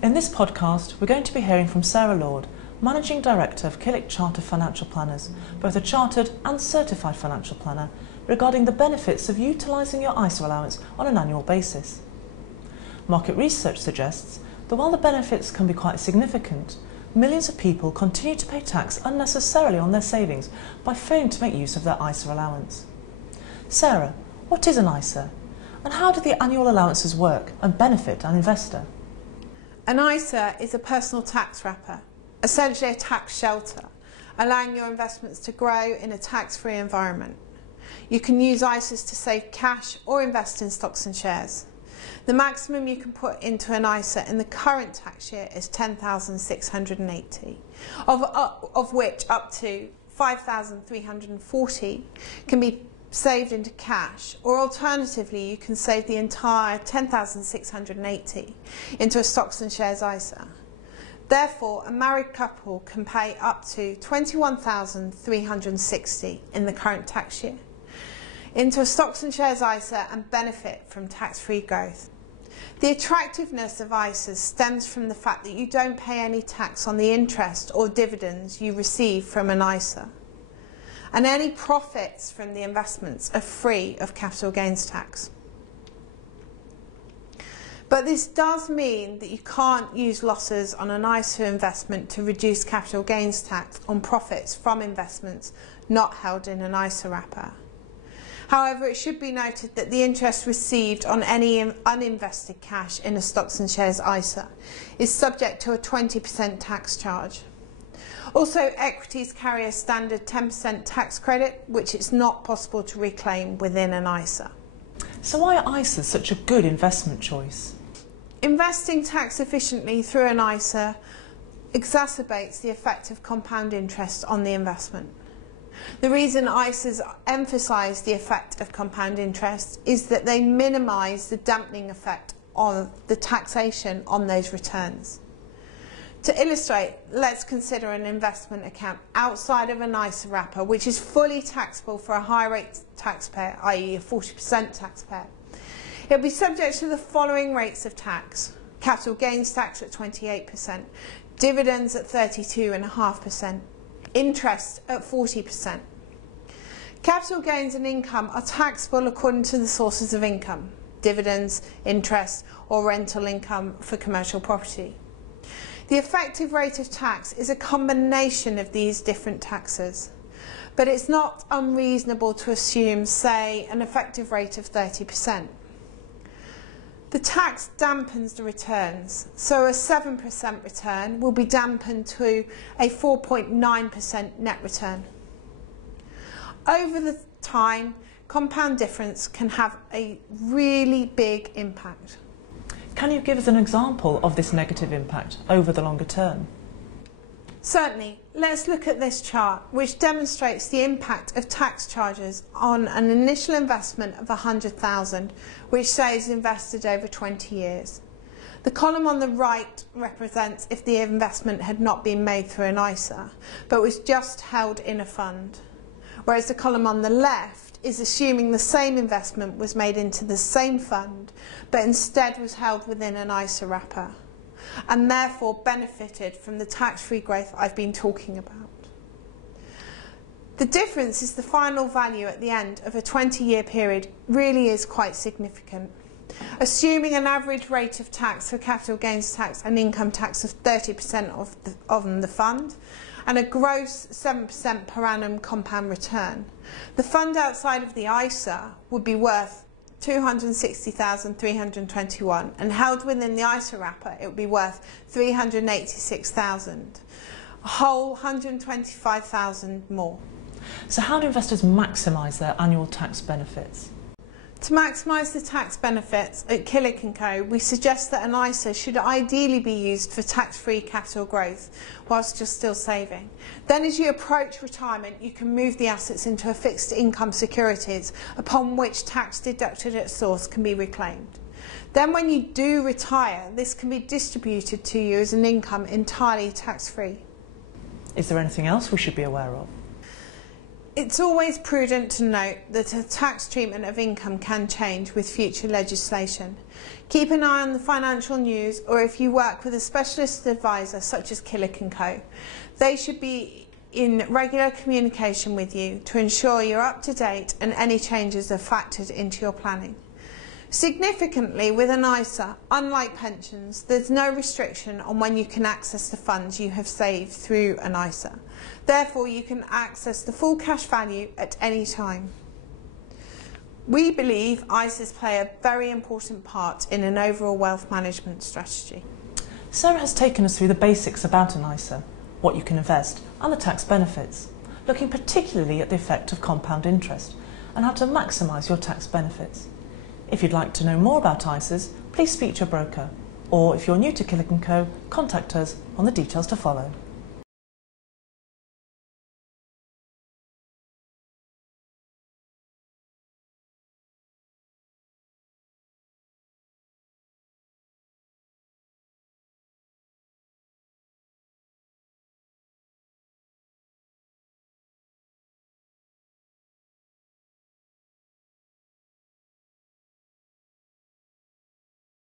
In this podcast, we're going to be hearing from Sarah Lord, Managing Director of Killik Chartered Financial Planners, both a chartered and certified financial planner, regarding the benefits of utilising your ISA allowance on an annual basis. Market research suggests that while the benefits can be quite significant, millions of people continue to pay tax unnecessarily on their savings by failing to make use of their ISA allowance. Sarah, what is an ISA, and how do the annual allowances work and benefit an investor? An ISA is a personal tax wrapper, essentially a tax shelter, allowing your investments to grow in a tax-free environment. You can use ISAs to save cash or invest in stocks and shares. The maximum you can put into an ISA in the current tax year is $10,680, of which up to $5,340 can be saved into cash, or alternatively you can save the entire $10,680 into a stocks and shares ISA. Therefore, a married couple can pay up to $21,360 in the current tax year into a stocks and shares ISA and benefit from tax-free growth. The attractiveness of ISAs stems from the fact that you don't pay any tax on the interest or dividends you receive from an ISA, and any profits from the investments are free of capital gains tax. But this does mean that you can't use losses on an ISA investment to reduce capital gains tax on profits from investments not held in an ISA wrapper. However, it should be noted that the interest received on any uninvested cash in a stocks and shares ISA is subject to a 20% tax charge. Also, equities carry a standard 10% tax credit, which it's not possible to reclaim within an ISA. So why are ISAs such a good investment choice? Investing tax efficiently through an ISA exacerbates the effect of compound interest on the investment. The reason ISAs emphasise the effect of compound interest is that they minimise the dampening effect on the taxation on those returns. To illustrate, let's consider an investment account outside of an ISA wrapper which is fully taxable for a high rate taxpayer, i.e. a 40% taxpayer. It will be subject to the following rates of tax: capital gains tax at 28%, dividends at 32.5%, interest at 40%. Capital gains and income are taxable according to the sources of income: dividends, interest, or rental income for commercial property. The effective rate of tax is a combination of these different taxes, but it's not unreasonable to assume, say, an effective rate of 30%. The tax dampens the returns, so a 7% return will be dampened to a 4.9% net return. Over the time, compound difference can have a really big impact. Can you give us an example of this negative impact over the longer term? Certainly. Let's look at this chart, which demonstrates the impact of tax charges on an initial investment of $100,000, which say is invested over 20 years. The column on the right represents if the investment had not been made through an ISA, but was just held in a fund, whereas the column on the left is assuming the same investment was made into the same fund, but instead was held within an ISA wrapper, and therefore benefited from the tax-free growth I've been talking about. The difference is the final value at the end of a 20-year period really is quite significant. Assuming an average rate of tax for capital gains tax and income tax of 30% of the fund, and a gross 7% per annum compound return, the fund outside of the ISA would be worth $260,321, and held within the ISA wrapper it would be worth $386,000, a whole $125,000 more. So how do investors maximise their annual tax benefits? To maximise the tax benefits at Killik & Co, we suggest that an ISA should ideally be used for tax-free capital growth whilst you're still saving. Then as you approach retirement, you can move the assets into a fixed income securities upon which tax deducted at source can be reclaimed. Then when you do retire, this can be distributed to you as an income entirely tax-free. Is there anything else we should be aware of? It's always prudent to note that a tax treatment of income can change with future legislation. Keep an eye on the financial news, or if you work with a specialist advisor such as Killik & Co. They should be in regular communication with you to ensure you're up to date and any changes are factored into your planning. Significantly, with an ISA, unlike pensions, there's no restriction on when you can access the funds you have saved through an ISA. Therefore, you can access the full cash value at any time. We believe ISAs play a very important part in an overall wealth management strategy. Sarah has taken us through the basics about an ISA, what you can invest and the tax benefits, looking particularly at the effect of compound interest and how to maximise your tax benefits. If you'd like to know more about ISAs, please speak to your broker, or if you're new to Killik & Co, contact us on the details to follow.